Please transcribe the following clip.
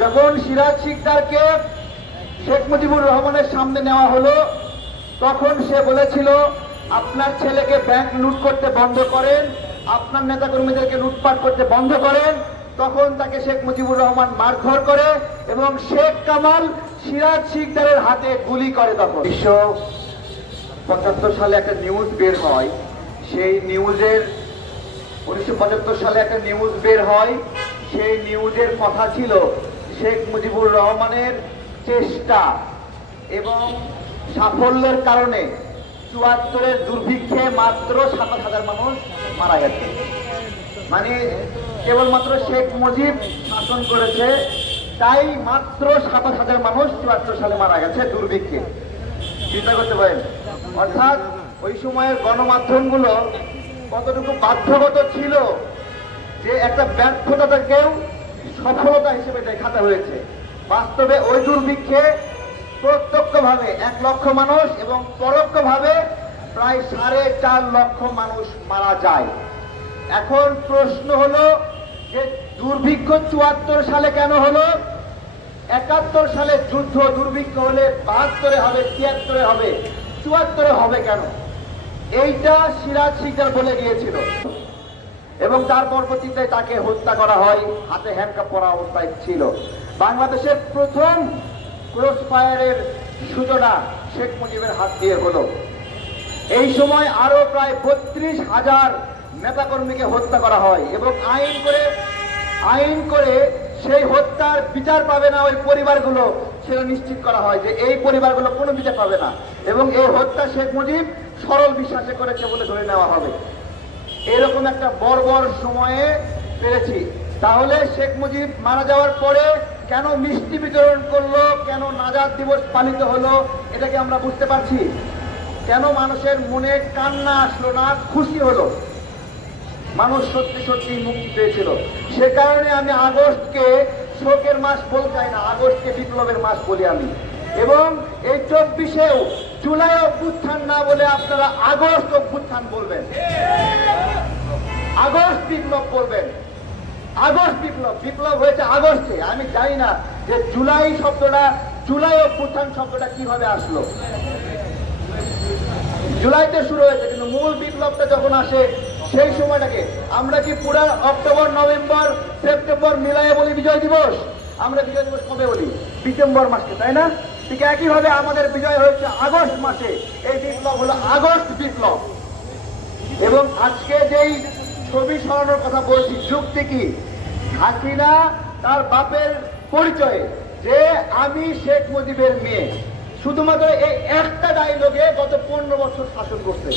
যখন সিরাজ শিকদারকে শেখ মুজিবুর রহমানের সামনে নেওয়া হলো, তখন সে বলেছিল আপনার ছেলেকে ব্যাংক লুট করতে বন্ধ করেন, আপনার নেতাকর্মীদেরকে লুটপাট করতে বন্ধ করেন। তখন তাকে শেখ মুজিবুর রহমান মারধর করে এবং শেখ কামাল সিরাজ শিকদারের হাতে গুলি করে। তখন 1975 সালে একটা নিউজ বের হয়, সেই নিউজের 1975 সালে একটা নিউজ বের হয়, সেই নিউজের কথা ছিল শেখ মুজিবুর রহমানের চেষ্টা এবং সাফল্যের কারণে 74-এর দুর্ভিক্ষে মাত্র 7,000 মানুষ মারা গেছে। মানে কেবলমাত্র শেখ মুজিব শাসন করেছে, তাই মাত্র 7,000 মানুষ 74 সালে মারা গেছে দুর্ভিক্ষে। চিন্তা করতে পারেন, অর্থাৎ ওই সময়ের গণমাধ্যমগুলো কতটুকু বাধ্যগত ছিল যে একটা ব্যর্থতাকেও সফলতা হিসেবে দেখাতে হয়েছে। বাস্তবে ওই দুর্ভিক্ষে প্রত্যক্ষভাবে 1 লক্ষ মানুষ এবং পরোক্ষভাবে প্রায় 4.5 লক্ষ মানুষ মারা যায়। এখন প্রশ্ন হলো যে দুর্ভিক্ষ 74 সালে কেন হলো? 71 সালে যুদ্ধ, দুর্ভিক্ষ হলে 72-এ হবে, 73-এ হবে, 74-এ হবে কেন? এইটা সিরাজ শিকদার বলে গিয়েছিল এবং তার পরবর্তীতে তাকে হত্যা করা হয়, হাতে হ্যান্ডকাপ পরা অবস্থায় ছিল। বাংলাদেশের প্রথম ক্রস ফায়ারের সূচনা শেখ মুজিবের হাত দিয়ে হলো। এই সময় আরো প্রায় 32,000 নেতাকর্মীকে হত্যা করা হয় এবং আইন করে সেই হত্যার বিচার পাবে না ওই পরিবারগুলো, সেটা নিশ্চিত করা হয় যে এই পরিবারগুলো কোনো বিচার পাবে না এবং এই হত্যা শেখ মুজিব সরল বিশ্বাসে করেছে বলে ধরে নেওয়া হবে। এরকম একটা বর্বর সময়ে পেরেছি। তাহলে শেখ মুজিব মারা যাওয়ার পরে কেন মিষ্টি বিতরণ করলো, কেন নাজাত দিবস পালিত হলো, এটাকে আমরা বুঝতে পারছি। কেন মানুষের মনে কান্না আসলো না, খুশি হলো? মানুষ সত্যি সত্যি মুক্তি পেয়েছিল। সে কারণে আমি আগস্টকে শোকের মাস বলতে চাই না, আগস্টকে বিপ্লবের মাস বলি আমি। এবং এই 24-এও জুলাই অভ্যুত্থান না বলে আপনারা আগস্ট অভ্যুত্থান বলবেন, আগস্ট বিপ্লব বলবেন। আগস্ট বিপ্লব হয়েছে আগস্টে। আমি জানি না যে জুলাই অভ্যুত্থান শব্দটা কিভাবে আসলো। জুলাইতে শুরু হয়েছে, কিন্তু মূল বিপ্লবটা যখন আসে সেই সময়টাকে আমরা কি পুরো অক্টোবর, নভেম্বর, সেপ্টেম্বর মিলাইয়ে বলি বিজয় দিবস? আমরা বিজয় দিবস কবে বলি? ডিসেম্বর মাসে, তাই না? ঠিক একইভাবে আমাদের বিজয় হয়েছে আগস্ট মাসে। এই বিপ্লব হলো আগস্ট বিপ্লব। এবং আজকে যেই ছবি সরানোর কথা বলছি, যুক্তি কি? হাসিনা তার বাপের পরিচয়ে যে আমি শেখ মুজিবের মেয়ে, শুধুমাত্র এই একটা ডায়লগে গত 15 বছর শাসন করছে।